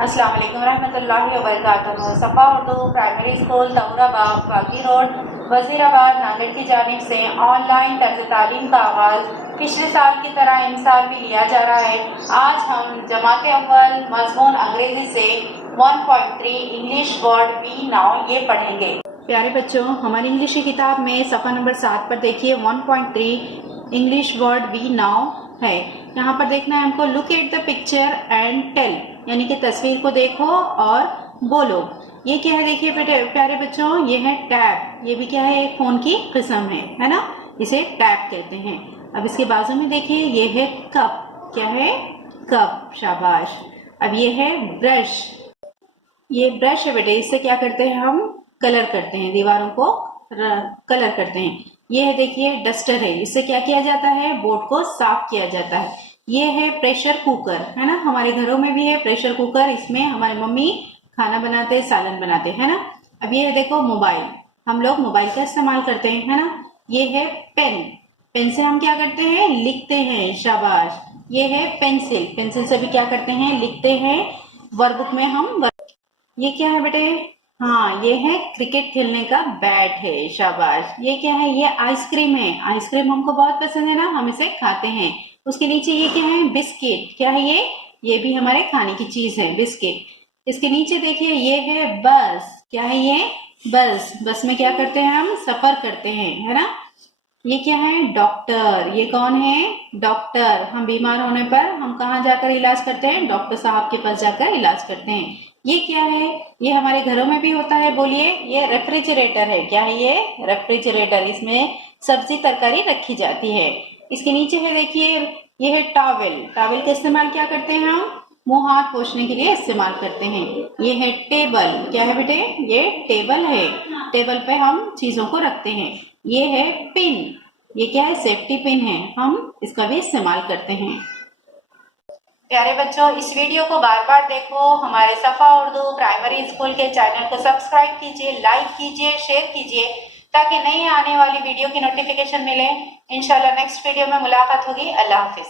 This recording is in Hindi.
अस्सलाम वालेकुम रहमतुल्लाहि व बरकातुहू। सफ़ा उर्दू प्राइमरी स्कूल तौराबाग बागी रोड वजीराबाद नांदेड़ की जानिब से ऑनलाइन तर्ज तालीम का आगाज़ पिछले साल की तरह इन साल भी लिया जा रहा है। आज हम जमात अव्वल मज़मून अंग्रेजी से 1.3 इंग्लिश वर्ड बी नाउ ये पढ़ेंगे। प्यारे बच्चों, हमारी इंग्लिश की किताब में सफ़ा नंबर 7 पर देखिए 1.3 इंग्लिश वर्ड बी नाउ है। यहाँ पर देखना है हमको, look at the picture and tell, यानी कि तस्वीर को देखो और बोलो। ये क्या है देखिए प्यारे बच्चों, ये है टैब। ये भी क्या है, एक फोन की किस्म है ना, इसे टैब कहते हैं। अब इसके बाजू में देखिए, ये है कप। क्या है? कप, शाबाश। अब ये है ब्रश। ये ब्रश है बेटे, इससे क्या करते हैं हम? कलर करते हैं, दीवारों को कलर करते हैं। ये है देखिए डस्टर है, इससे क्या किया जाता है? बोर्ड को साफ किया जाता है। ये है प्रेशर कुकर, है ना, हमारे घरों में भी है प्रेशर कुकर, इसमें हमारी मम्मी खाना बनाते, सालन बनाते, है ना। अब ये है देखो मोबाइल, हम लोग मोबाइल का इस्तेमाल करते हैं, है ना। ये है पेन, पेन से हम क्या करते हैं? लिखते हैं, शाबाश। ये है पेंसिल, पेंसिल से भी क्या करते हैं? लिखते हैं। वर्कबुक में हम ये क्या है बेटे? हाँ, ये है क्रिकेट खेलने का बैट है, शाबाश। ये क्या है? ये आइसक्रीम है, आइसक्रीम हमको बहुत पसंद है ना, हम इसे खाते हैं। उसके नीचे ये क्या है? बिस्किट। क्या है ये भी हमारे खाने की चीज है, बिस्किट। इसके नीचे देखिए, ये है बस। क्या है ये? बस। बस में क्या करते हैं हम? सफर करते हैं, है ना। ये क्या है? डॉक्टर। ये कौन है? डॉक्टर। हम बीमार होने पर हम कहाँ जाकर इलाज करते हैं? डॉक्टर साहब के पास जाकर इलाज करते हैं। ये क्या है? ये हमारे घरों में भी होता है, बोलिए। ये रेफ्रिजरेटर है। क्या है ये? रेफ्रिजरेटर। इसमें सब्जी तरकारी रखी जाती है। इसके नीचे है देखिए, ये है टॉवेल। टॉवेल का इस्तेमाल क्या करते हैं हम? मुंह हाथ पोंछने के लिए इस्तेमाल करते हैं। ये है टेबल। क्या है बेटे? ये टेबल है, टेबल पे हम चीजों को रखते हैं। ये है पिन। ये क्या है? सेफ्टी पिन है, हम इसका भी इस्तेमाल करते हैं। प्यारे बच्चों, इस वीडियो को बार बार देखो। हमारे सफ़ा उर्दू प्राइमरी स्कूल के चैनल को सब्सक्राइब कीजिए, लाइक कीजिए, शेयर कीजिए, ताकि नई आने वाली वीडियो की नोटिफिकेशन मिले। इंशाल्लाह नेक्स्ट वीडियो में मुलाकात होगी। अल्लाह हाफिज।